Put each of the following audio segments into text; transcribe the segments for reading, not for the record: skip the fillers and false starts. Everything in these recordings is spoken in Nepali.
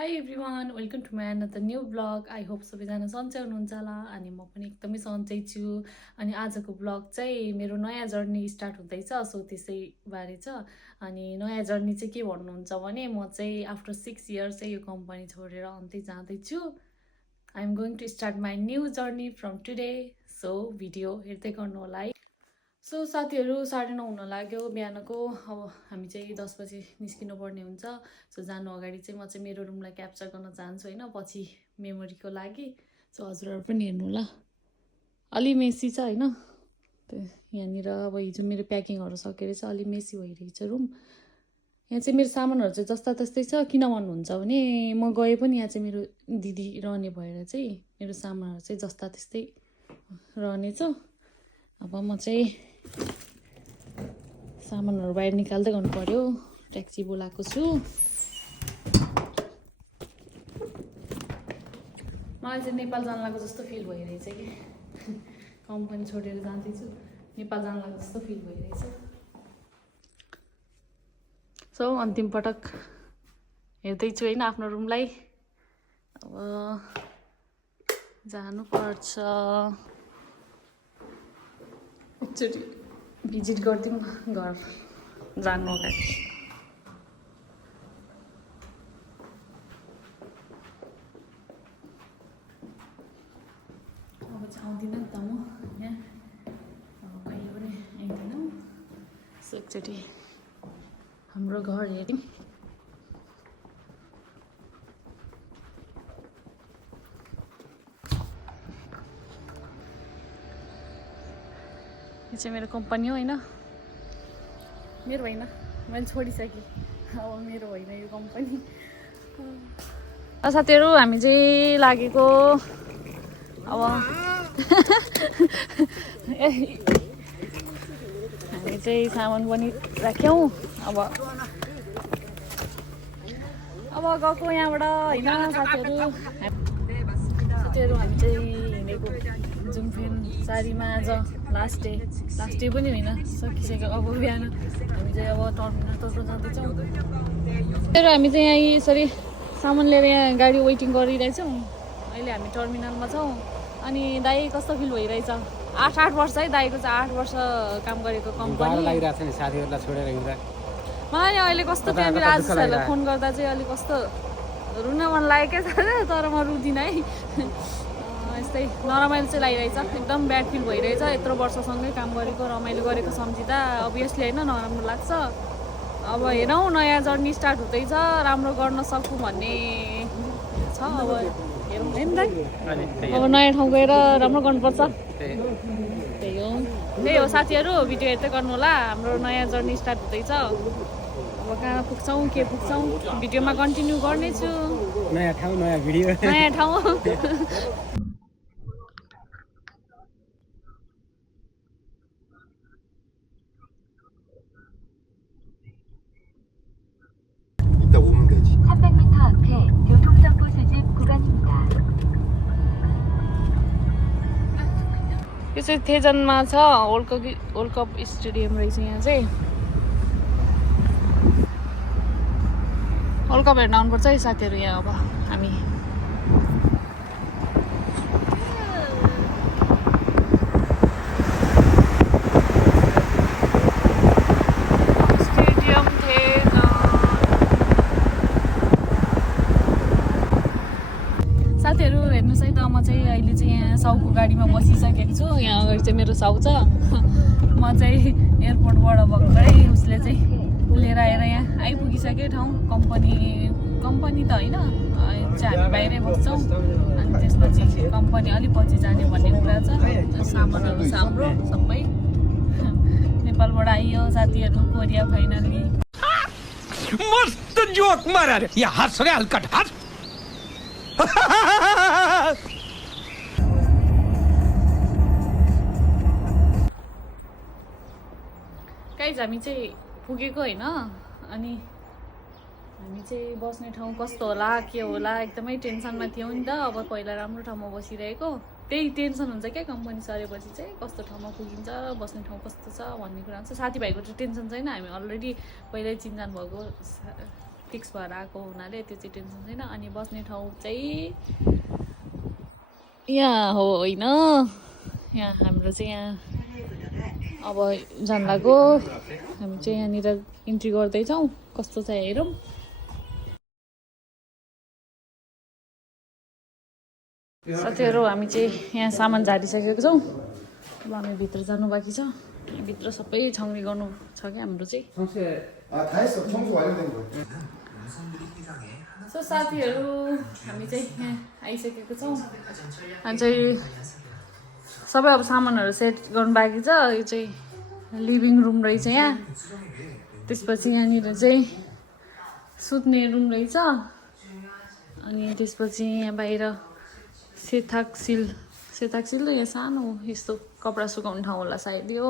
High everyone welcome to my another new blog. I hope सबैजना सन्चै हुनुहुन्छ होला अनि म पनि एकदमै सन्चै छु। अनि आजको ब्लग चाहिँ मेरो नयाँ जर्नी स्टार्ट हुँदैछ, सो त्यसै बारे छ। अनि नयाँ जर्नी चाहिँ के भन्नुहुन्छ भने म चाहिँ आफ्टर 6 इयर्स चाहिँ यो कम्पनी छोडेर अन्त्य जाँदैछु। I am going to start my new journey from today, so video हेर्दै गर्नु होला है। सो साथीहरू 9:30 हुन लाग्यो बिहानको। अब हामी चाहिँ 10 बजी निस्किनु पर्ने हुन्छ। सो जानु अगाडि चाहिँ म चाहिँ मेरो रुमलाई क्याप्चर गर्न चाहन्छु होइन, पछि मेमोरीको लागि। सो हजुरहरू पनि हेर्नु होला, अलि मेसी छ होइन। यहाँनिर अब हिजो मेरो प्याकिङहरू सकेर चाहिँ अलि मेसी भइरहेछ रुम। यहाँ चाहिँ मेरो सामानहरू चाहिँ जस्ता त्यस्तै छ। किन भन्नुहुन्छ भने म गए पनि यहाँ चाहिँ मेरो दिदी रहने भएर चाहिँ मेरो सामानहरू चाहिँ जस्ता त्यस्तै रहनेछ। अब म चाहिँ सामानहरू बाहिर निकाल्दै गर्नु पर्यो। ट्याक्सी बोलाएको छु। मलाई चाहिँ नेपाल जान लाग्यो जस्तो फिल भइरहेछ कि कम्पनी छोडेर जाँदैछु, नेपाल जान लाग्यो जस्तो फिल भइरहेछ। सो अन्तिम पटक हेर्दैछु होइन आफ्नो रुमलाई। अब जानुपर्छ, एकचोटि भिजिट गरिदिउँ घर जानु अगाडि। अब चाहिँ आउँदिनँ नि त म यहाँ, अब कहिले पनि आइदिनँ। सो एकचोटि हाम्रो घर हेऱ्यौँ। यो चाहिँ मेरो कम्पनी हो होइन, मेरो होइन, मैले छोडिसकेँ। अब मेरो होइन यो कम्पनी। साथीहरू हामी चाहिँ लागेको अब हामी चाहिँ सामान पनि राख्यौँ। अब गएको यहाँबाट होइन साथीहरू हामी चाहिँ हिँडेको जुम्फेन सारीमा आज लास्ट डे पनि होइन, सकिसक्यो। अब बिहान हामी चाहिँ अब टर्मिनलतर्फ जाँदैछौँ। हामी चाहिँ यहाँ यसरी सामान लिएर यहाँ गाडी वेटिङ गरिरहेछौँ। अहिले हामी टर्मिनलमा छौँ। अनि दाइ कस्तो फिल भइरहेछ? 8 वर्ष है दाइको चाहिँ 8 वर्ष काम गरेको कम्पनी लागिरहेछ नि साथीहरूलाई छोडेर हिँड्दा। मलाई अहिले कस्तो त्यहाँनिर आज सरलाई फोन गर्दा चाहिँ अलिक कस्तो रुन मन लागेकै छ, तर म रुदिनँ है। यस्तै नरमाइलो चाहिँ लागिरहेछ, एकदम ब्याड फिल भइरहेछ। यत्रो वर्षसँगै काम गरेको रमाइलो गरेको सम्झिँदा अभियसली होइन नराम्रो लाग्छ। अब हेरौँ, नयाँ जर्नी स्टार्ट हुँदैछ, राम्रो गर्न सकौँ भन्ने छ। अब हेरौँ है दाइ, अब नयाँ ठाउँ गएर राम्रो गर्नुपर्छ। त्यही हो साथीहरू, भिडियो हेर्दै गर्नु होला। हाम्रो नयाँ जर्नी स्टार्ट हुँदैछ। अब कहाँ पुग्छौँ के पुग्छौँ भिडियोमा कन्टिन्यू गर्नेछु। नयाँ ठाउँ नयाँ भिडियो, नयाँ ठाउँ। यो चाहिँ थेजनमा छ, वर्ल्ड कप स्टेडियम रहेछ। यहाँ चाहिँ वर्ल्ड कप हेर्न आउनुपर्छ है साथीहरू। यहाँ अब हामी स्टेडियम साथीहरू हेर्नुहोस् है त। म चाहिँ अहिले चाहिँ यहाँ साउको गाडीमा बसिसकेको छु। यहाँ अगाडि चाहिँ मेरो साउ छ। म चाहिँ एयरपोर्टबाट भर्खरै उसले चाहिँ लिएर आएर यहाँ आइपुगिसक्यो ठाउँ। कम्पनी त होइन, चाहिँ हामी बाहिरै बस्छौँ। अनि त्यसपछि कम्पनी अलिक पछि जाने भन्ने कुरा छ। सामानहरू हाम्रो सबै नेपालबाट आइयो साथीहरू। कोरिया फाइनली मस्त जोक मारा रे, या हंस रे हलकट हंस। गाइज हामी चाहिँ पुगेको होइन। अनि हामी चाहिँ बस्ने ठाउँ कस्तो होला के होला एकदमै टेन्सनमा थियौँ नि त। अब पहिला राम्रो ठाउँमा बसिरहेको, त्यही टेन्सन हुन्छ क्या कम्पनी सरेपछि चाहिँ कस्तो ठाउँमा पुगिन्छ, बस्ने ठाउँ कस्तो छ भन्ने कुरा हुन्छ। साथीभाइको चाहिँ टेन्सन छैन, हामी अलरेडी पहिल्यै चिन्जान भएको फिक्स भएर आएको हुनाले त्यो चाहिँ टेन्सन छैन। अनि बस्ने ठाउँ चाहिँ यहाँ हो होइन, यहाँ हाम्रो चाहिँ यहाँ अब जान लाग्यो। हामी चाहिँ यहाँनिर इन्ट्री गर्दैछौँ, कस्तो छ हेरौँ। साथीहरू हामी चाहिँ यहाँ सामान झारिसकेको छौँ, अब हामी भित्र जानु बाँकी छ। भित्र सबै छाउनी गर्नु छ क्या हाम्रो चाहिँ। सो साथीहरू हामी चाहिँ यहाँ आइसकेको छौँ। अनि चाहिँ सबै अब सामानहरू सेट गर्नु बाँकी छ। यो चाहिँ लिभिङ रुम रहेछ यहाँ, त्यसपछि यहाँनिर चाहिँ सुत्ने रुम रहेछ। अनि त्यसपछि यहाँ बाहिर सेताक्सिल यहाँ सानो यस्तो कपडा सुकाउने ठाउँ होला सायद यो,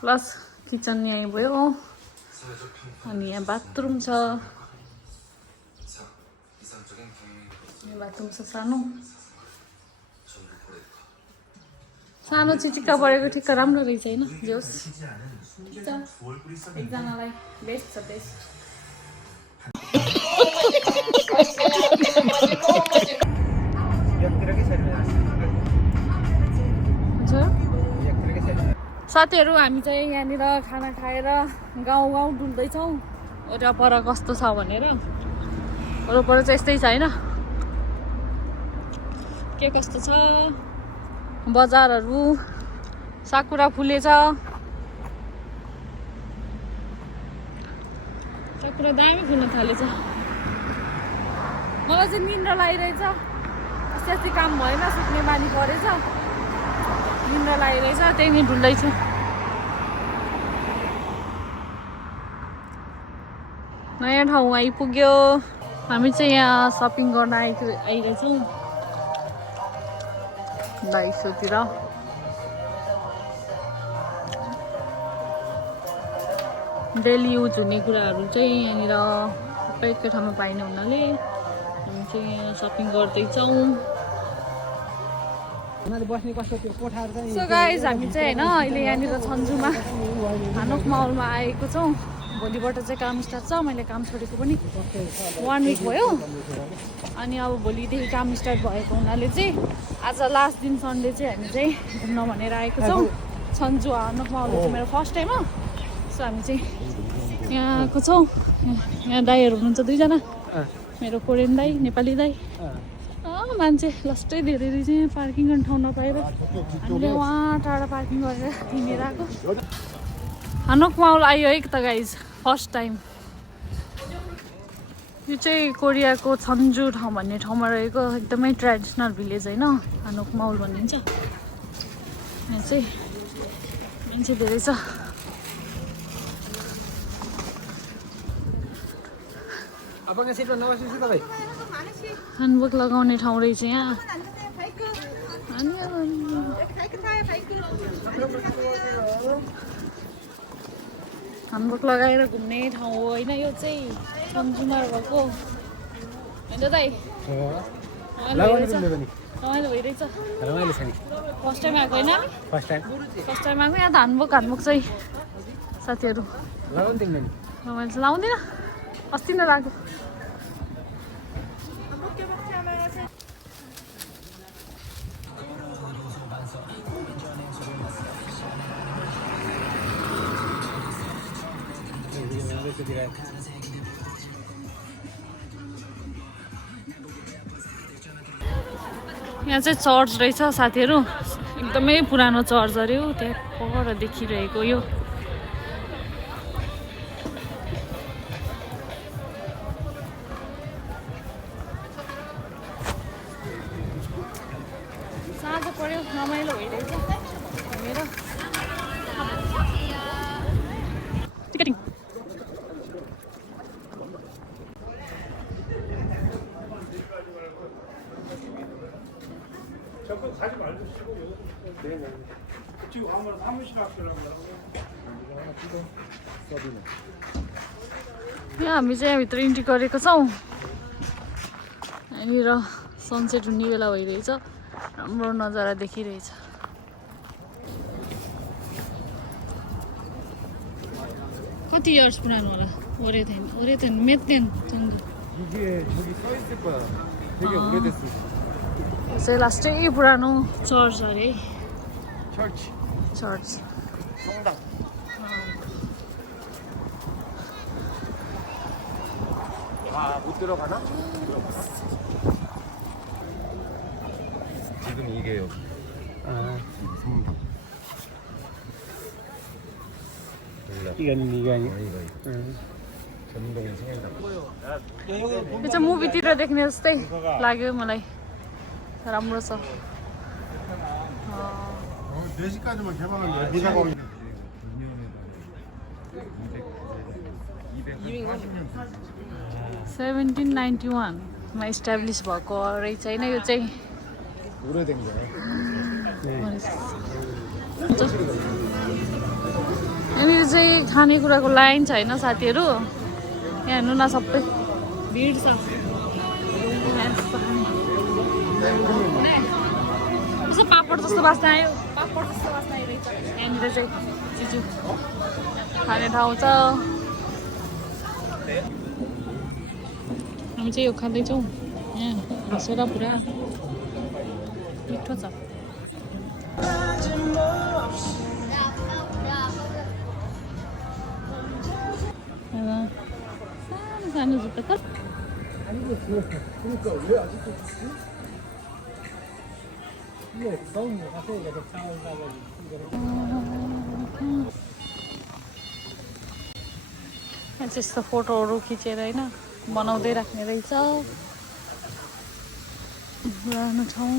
प्लस किचन यहीँ भयो। अनि यहाँ बाथरुम छ, यहाँ बाथरुम छ सानो सानो चिटिक्का परेको ठिक्क राम्रो रहेछ होइन। जे होस् ठिक छ, एकजनालाई बेस्ट छ बेस्ट। साथीहरू हामी चाहिँ यहाँनिर खाना खाएर गाउँ डुल्दैछौँ वरपर कस्तो छ भनेर। वरपर चाहिँ यस्तै छ होइन, के कस्तो छ बजारहरू। साकुरा फुलेछ, साकुरा दामी फुल्न थालेछ। मलाई चाहिँ निन्द्रा लागिरहेछ, अस्ति काम भएन, सुत्ने बानी परेछ, निन्द्रा लागिरहेछ, त्यही नै डुल्दैछु। नयाँ ठाउँ आइपुग्यो, हामी चाहिँ यहाँ सपिङ गर्न आइरहेछौँ बाइसोतिर। डेली युज हुने कुराहरू चाहिँ यहाँनिर सबै एकै ठाउँमा पाइने हुनाले हामी चाहिँ यहाँ सपिङ गर्दैछौँ। सो गाइज हामी चाहिँ होइन अहिले यहाँनिर छन्जुमा हानोक माउलमा आएको छौँ। भोलिबाट चाहिँ काम स्टार्ट छ, मैले काम छोडेको पनि 1 विक भयो। अनि अब भोलिदेखि काम स्टार्ट भएको हुनाले चाहिँ आज लास्ट दिन सन्डे चाहिँ हामी चाहिँ घुम्न भनेर आएको छौँ। छन्जु हानोक माउल चाहिँ मेरो फर्स्ट टाइम हो। सो हामी चाहिँ यहाँ आएको छौँ। यहाँ दाईहरू हुनुहुन्छ 2 जना, मेरो कोरियन दाई, नेपाली दाई। मान्छे लस्टै धेरै रहेछ यहाँ, पार्किङ गर्ने ठाउँ नपाएर हामीले वहाँ टाढा पार्किङ गरेर हिँडेर आएको। हानोक माउल आयो है त गाइज, फर्स्ट टाइम। यो चाहिँ कोरियाको छन्जु ठाउँ भन्ने ठाउँमा रहेको एकदमै ट्रेडिसनल भिलेज होइन, हानोक माउल भनिन्छ। यहाँ चाहिँ मान्छे धेरै छ। ह्यान्डबुक लगाउने ठाउँ रहेछ यहाँ। ह्यान्डबुक लगाएर घुम्ने ठाउँ हो होइन यो चाहिँ, छन्जुमा भएको होइन दाइ? रमाइलो भइरहेछ। फर्स्ट टाइम आएको होइन? फर्स्ट टाइम आएको। यहाँ त ह्यान्डबुक चाहिँ साथीहरू रमाइलो छ। लाउँदैन, अस्ति नै लगाएको। यहाँ चाहिँ चर्च रहेछ साथीहरू, एकदमै पुरानो चर्च अरे हो, त्यहाँ पर देखिरहेको यो। साँझ पर्यो, रमाइलो भइरहेछ मेरो। टिकटिङ यहाँ हामी चाहिँ यहाँभित्र इन्ट्री गरेको छौँ। यहाँनिर सनसेट हुने बेला भइरहेछ, राम्रो नजारा देखिरहेछ। कति इयर्स पुरानो होला? 오래된 몇 년 정도? 이게 저기 써 있을 거야. 되게 오래됐어. चाहिँ लास्ट चाहिँ पुरानो चर्च अरे 철치. चर्च 성당. 못 들어가나? 지금 이게 여기 성당. 몰라. 이거 아니야? 이거 응. 전동 성당. यो चाहिँ मुभीतिर देख्ने जस्तै लाग्यो मलाई राम्रो छ 4시까지만 개방하는데 비자가 1791मा इस्टाब्लिस भएको रहेछ होइन यो चाहिँ 오래된 거야. यहाँनिर चाहिँ खानेकुराको लाइन छ होइन साथीहरू यहाँ हेर्नु न सबै भिड छ यसो पापड जस्तो बास्न आयो पापड जस्तो बास्न आइरहेछ यहाँनिर चाहिँ चिजु खाने ठाउँ छ हामी चाहिँ यो खाँदैछौँ यहाँ बसेर पुरा मिठो छ सानो सानो जुत्ता त यस्तो फोटोहरू खिचेर होइन बनाउँदै राख्ने रहेछ पुरानो ठाउँ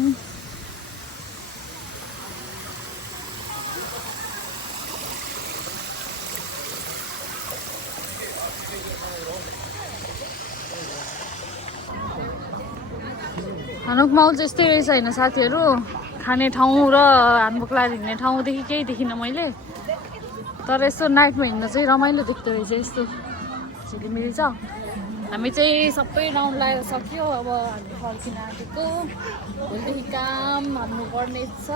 हानुक माउल चाहिँ यस्तै रहेछ होइन साथीहरू खाने ठाउँ र हानबुक्ला हिँड्ने ठाउँदेखि केही देखिनँ मैले तर यस्तो नाइटमा हिँड्न चाहिँ रमाइलो देख्दो रहेछ यस्तो झिलिमिली छ हामी चाहिँ सबै राउन्ड लगाएर सक्यो अब हामी फर्किन आँटेको भोलिदेखि काम हाल्नुपर्ने छ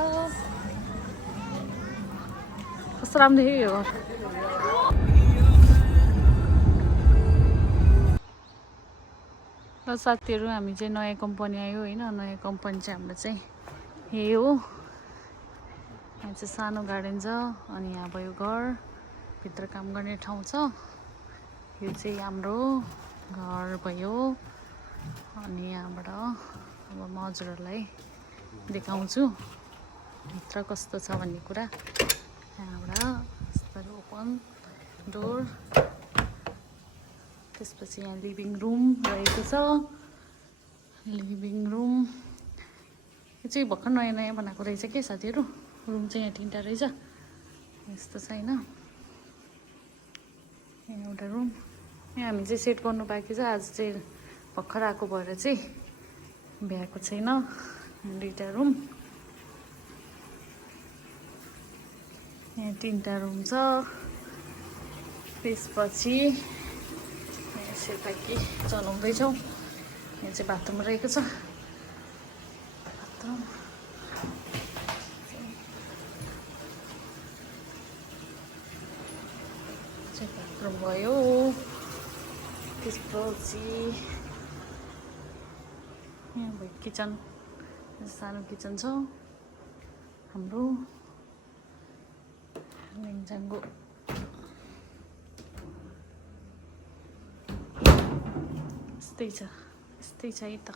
कस्तो राम्रो देख्यो यो घर र साथीहरू हामी चाहिँ नयाँ कम्पनी आयो होइन नयाँ कम्पनी चाहिँ हाम्रो चाहिँ यही हो यहाँ चाहिँ सानो गार्डन छ अनि यहाँ भयो घर भित्र काम गर्ने ठाउँ छ यो चाहिँ हाम्रो घर भयो अनि यहाँबाट अब म हजुरहरूलाई देखाउँछु भित्र कस्तो छ भन्ने कुरा यहाँबाट यस्तरी ओपन डोर त्यसपछि यहाँ लिभिङ रुम रहेको छ लिभिङ रुम यो चाहिँ भर्खर नयाँ नयाँ बनाएको रहेछ के साथीहरू रुम चाहिँ यहाँ 3टा रहेछ यस्तो छ होइन यहाँ एउटा रुम यहाँ हामी चाहिँ सेट गर्नु बाँकी छ आज चाहिँ भर्खर आएको भएर चाहिँ भ्याएको छैन 2टा रुम यहाँ 3टा रुम छ त्यसपछि सेर्पाकी चलाउँदैछौँ यहाँ चाहिँ बाथरुम रहेको छ बाथरुम बाथरुम भयो त्यसपछि यहाँ भयो किचन सानो किचन छ हाम्रो मेन्जाङ्गो यस्तै छ है त